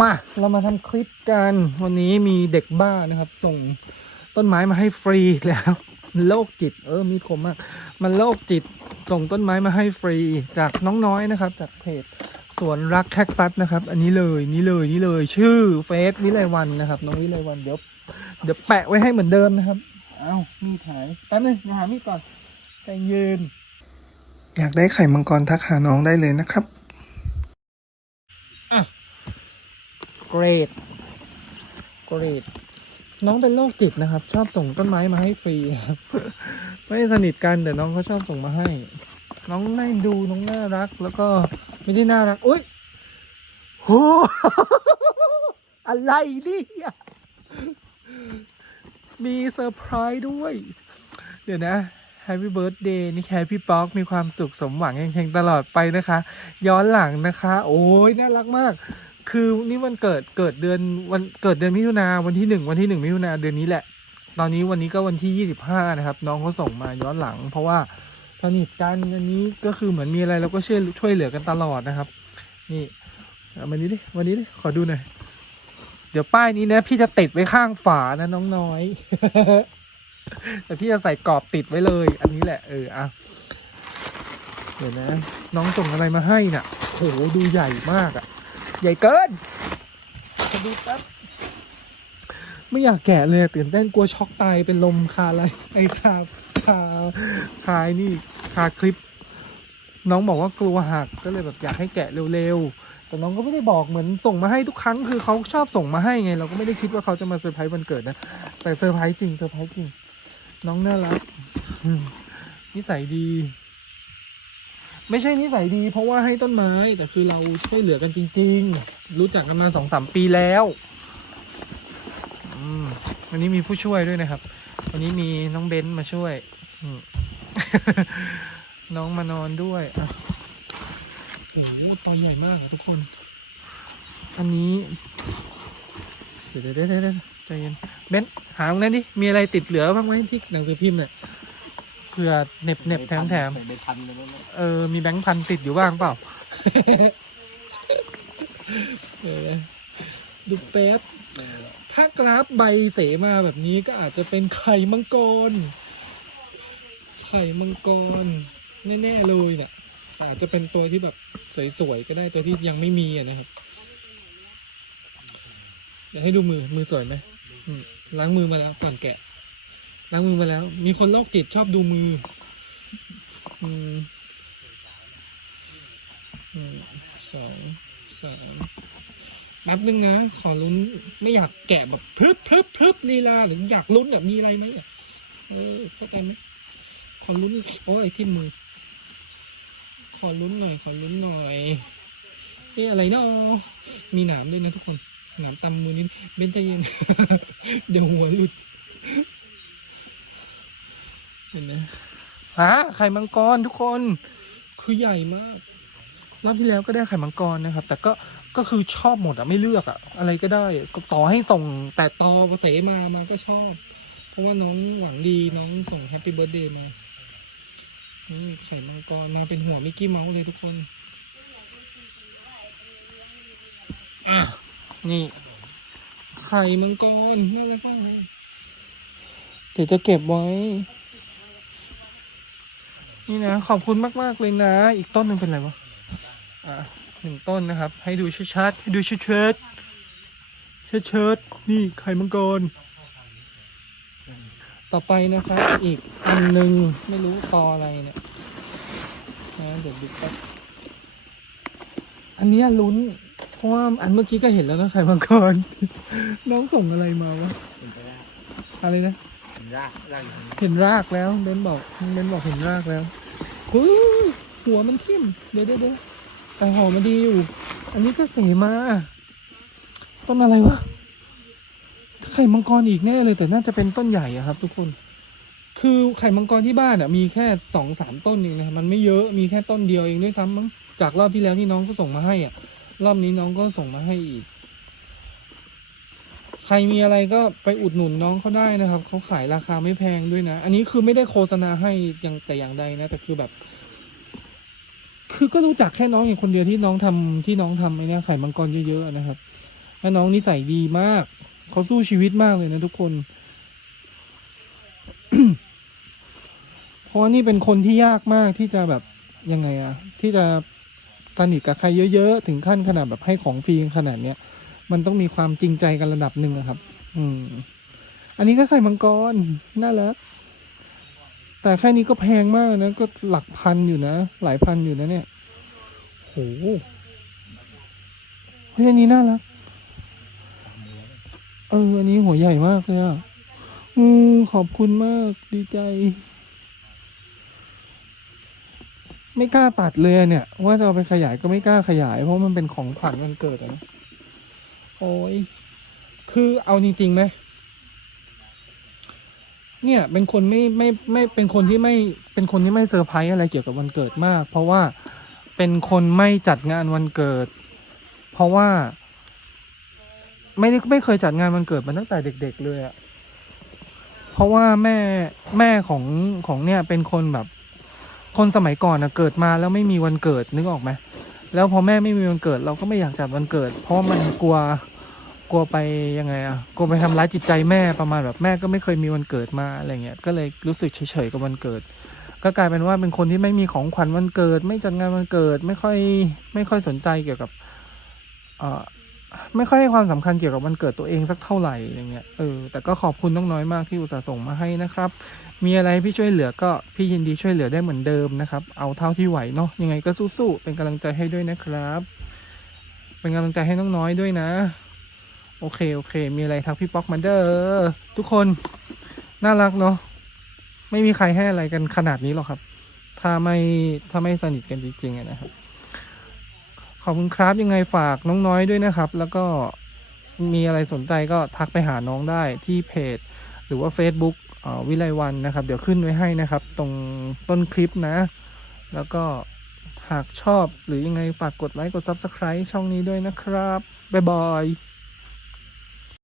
มาเรามาทำคลิปกัน วันนี้มีเด็กบ้านะครับ ส่งต้นไม้มาให้ฟรีแล้วโรคจิต เออมีคมมาก มันโรคจิตส่งต้นไม้มาให้ฟรีจากน้องน้อยนะครับ จากเพจสวนรักแคคตัสนะครับ อันนี้เลยนี่เลยนี่เลย ชื่อเฟซวิไลวันนะครับ น้องวิไลวันเดี๋ยวเดี๋ยวแปะไว้ให้เหมือนเดิมนะครับเอ้ามีดหายแป๊บนึงมาหามีดก่อนใจเย็นอยากได้ไข่มังกรทักหาน้องได้เลยนะครับ อะ เกรด เกรด น้องเป็นโรคจิตนะครับ ชอบส่งต้นไม้มาให้ฟรีครับ ไม่สนิทกันแต่น้องเขาชอบส่งมาให้ น้องน่าดูน้องน่ารัก แล้วก็ไม่ใช่น่ารัก อุ้ยโหอะไรนี่มีเซอร์ไพรส์ด้วย เดี๋ยวนะ Happy Birthday นี่แค่พี่ป๊อกมีความสุขสมหวังเฮงๆตลอดไปนะคะ ย้อนหลังนะคะ โอ้ยน่ารักมาก คือนี่วันเกิดเกิดเดือนวันเกิดเดือนมิถุนาวันที่หนึ่งวันที่หนึ่งมิถุนาเดือนนี้แหละ ตอนนี้วันนี้ก็วันที่ยี่สิบห้านะครับ น้องเขาส่งมาย้อนหลัง เพราะว่าสนิทกันอันนี้ก็คือเหมือนมีอะไรเราก็ช่วยช่วยเหลือกันตลอดนะครับ นี่วันนี้ดิวันนี้ดิขอดูหน่อยเดี๋ยวป้ายนี้นะพี่จะติดไว้ข้างฝานะน้องน้อย แต่พี่จะใส่กรอบติดไว้เลย อันนี้แหละเอออะเดี๋ยวนะ น้องส่งอะไรมาให้น่ะโหดูใหญ่มากอะ ใหญ่เกินขอดูแป๊บไม่อยากแกะเลยตื่นเต้นกลัวช็อกตายเป็นลมคาอะไรไอ้คาคาคานี่คาคลิป น้องบอกว่ากลัวหักก็เลยแบบอยากให้แกะเร็วๆแต่น้องก็ไม่ได้บอกเหมือนส่งมาให้ทุกครั้งคือเขาชอบส่งมาให้ไง เราก็ไม่ได้คิดว่าเขาจะมาเซอร์ไพรส์วันเกิดนะแต่เซอร์ไพรส์จริงเซอร์ไพรส์จริง น้องน่ารักนิสัยดี ไม่ใช่นิสัยดี เพราะว่าให้ต้นไม้แต่คือเราช่วยเหลือกันจริง ๆ รู้จักกันมาสองสามปีแล้วอืมวันนี้มีผู้ช่วยด้วยนะครับ วันนี้มีน้องเบนซ์มาช่วยน้องมานอนด้วยอะโอ้โหตอนใหญ่มากอะทุกคน อันนี้เดี๋ยวเดี๋ยวเดี๋ยวใจเย็นเบนซ์หาตรงนั้นดิมีอะไรติดเหลือบ้างไหมที่หนังสือพิมพ์เนี่ย ผื่อเหน็บเหน็บแถมแถมใส่ใบพันเลยนะเออมีแบงค์พันติดอยู่บ้างเปล่าเออดูแป๊บถ้ากราฟใบเสมาแบบนี้ก็อาจจะเป็นไข่มังกร ไข่มังกร แน่ ๆ เลยเนี่ยแต่อาจจะเป็นตัวที่แบบสวย ๆ ก็ได้ตัวที่ยังไม่มีอะนะครับเดี๋ยวให้ดูมือมือสวยไหมอืมล้างมือมาแล้วก่อนแกะ ล้างมือมาแล้ว มีคนโรคจิตชอบดูมือ อืมหนึ่งสองสามนับนึงนะ ขอลุ้น ไม่อยากแกะแบบพึบพึบพึบลีลาหรืออยากลุ้นแบบมีอะไรไหมอะเออเข้าใจไหมขอลุ้นโอ้ยที่มือ ขอลุ้นหน่อย ขอลุ้นหน่อยเอ๊ะอะไรเนาะมีหนามด้วยนะทุกคน หนามตำมือนิดเบนใจเย็น เดี๋ยวหัวหลุด ห็นไหมฮะไข่มังกรทุกคนคือใหญ่มาก รอบที่แล้วก็ได้ไข่มังกรนะครับ แต่ก็ก็คือชอบหมดอะไม่เลือกอะอะไรก็ได้ก็ต่อให้ส่งแต่ตอเสมามาก็ชอบ เพราะว่าน้องหวังดีน้องส่งแฮปปี้เบิร์ดเดย์มานี่ไข่มังกรมาเป็นหัวมิกกี้เมาส์เลยทุกคนอะนี่ ไข่มังกรน่ารักมากเลยเดี๋ยวจะเก็บไว้ นี่นะ ขอบคุณมาก ๆ เลยนะ อีกต้นหนึ่งเป็นอะไรวะอะหนึ่งต้นนะครับ ให้ดูชัดๆให้ดูชัดๆชัดๆนี่ไข่มังกร ต่อไปนะครับ อีกอันหนึ่งไม่รู้ตออะไรเนี่ยนะเดี๋ยวดูครับอันนี้ลุ้น เพราะว่าอันเมื่อกี้ก็เห็นแล้วนะไข่มังกร น้องส่งอะไรมาวะ อะไรนะ รากรากอย่างนี้เห็นรากแล้วเบนบอกเบนบอกเห็นรากแล้วหูหัวมันทิ่มเดี๋ยวเดี๋ยวเดี๋ยวแต่หอมมันดีอยู่ อันนี้ก็เสมาต้นอะไรวะไข่มังกรอีกแน่เลย แต่น่าจะเป็นต้นใหญ่อะครับ ทุกคน คือไข่มังกรที่บ้านอะมีแค่สองสามต้นเองนะมันไม่เยอะมีแค่ต้นเดียวเองด้วยซ้ำมั้งจากรอบที่แล้วที่น้องก็ส่งมาให้อะรอบนี้น้องก็ส่งมาให้อีก ใครมีอะไรก็ไปอุดหนุนน้องเขาได้นะครับ เขาขายราคาไม่แพงด้วยนะ อันนี้คือไม่ได้โฆษณาให้อย่างแต่อย่างใดนะ แต่คือแบบ คือก็รู้จักแค่น้องอย่างคนเดียวที่น้องทำที่น้องทำไอ้นี่ไข่มังกรเยอะๆนะครับ แล้วน้องนิสัยดีมาก เขาสู้ชีวิตมากเลยนะทุกคน เพราะนี่เป็นคนที่ยากมากที่จะแบบยังไงอะที่จะสนิทกับใครเยอะๆ ถึงขั้นขนาดแบบให้ของฟรีขนาดเนี้ย มันต้องมีความจริงใจกันระดับหนึ่งอะครับ อืม อันนี้ก็ไข่มังกร น่ารัก แต่แค่นี้ก็แพงมากนะ ก็หลักพันอยู่นะ หลายพันอยู่นะเนี่ย โหเฮ้ยอันนี้น่ารัก เออ อันนี้หัวใหญ่มากเลยอะอืมขอบคุณมาก ดีใจ ไม่กล้าตัดเลยเนี่ย ว่าจะเอาไปขยายก็ไม่กล้าขยาย เพราะมันเป็นของขวัญวันเกิดนะ โอ้ยคือเอาจริงๆไหมเนี่ยเป็นคนไม่ไม่ไม่เป็นคนที่ไม่เป็นคนที่ไม่เซอร์ไพรส์อะไรเกี่ยวกับวันเกิดมาก เพราะว่าเป็นคนไม่จัดงานวันเกิด เพราะว่า ไม่ได้ไม่เคยจัดงานวันเกิดมาตั้งแต่เด็ก ๆ เลยอะเพราะว่าแม่แม่ของของเนี่ยเป็นคนแบบ คนสมัยก่อนอะเกิดมาแล้วไม่มีวันเกิดนึกออกไหม แล้วพอแม่ไม่มีวันเกิด เราก็ไม่อยากจัดวันเกิด เพราะมันกลัวกลัวไปยังไงอะกลัวไปทำร้ายจิตใจแม่ประมาณแบบแม่ก็ไม่เคยมีวันเกิดมาอะไรเงี้ยก็เลยรู้สึกเฉยๆกับวันเกิด ก็กลายเป็นว่าเป็นคนที่ไม่มีของขวัญวันเกิด ไม่จัดงานวันเกิด ไม่ค่อยไม่ค่อยสนใจเกี่ยวกับอ่อ ไม่ค่อยให้ความสำคัญเกี่ยวกับวันเกิดตัวเองสักเท่าไหร่อะไรเงี้ยเออแต่ก็ขอบคุณน้องน้อยมากที่อุตส่าห์ส่งมาให้นะครับ มีอะไรพี่ช่วยเหลือก็พี่ยินดีช่วยเหลือได้เหมือนเดิมนะครับ เอาเท่าที่ไหวเนาะยังไงก็สู้ๆเป็นกำลังใจให้ด้วยนะครับ เป็นกำลังใจให้น้องน้อยด้วยนะ โอเคโอเค มีอะไรทักพี่ป๊อกมาเด้อทุกคนน่ารักเนาะไม่มีใครให้อะไรกันขนาดนี้หรอกครับ ถ้าไม่ถ้าไม่สนิทกันจริงๆนะครับ ขอบคุณครับยังไงฝากน้องน้อยด้วยนะครับ แล้วก็มีอะไรสนใจก็ทักไปหาน้องได้ที่เพจ หรือว่า Facebook วิไลวันนะครับ เดี๋ยวขึ้นไว้ให้นะครับ ตรงต้นคลิปนะ แล้วก็หากชอบหรือยังไงฝากกดไลค์กด Subscribe ช่องนี้ด้วยนะครับ บ๊ายบาย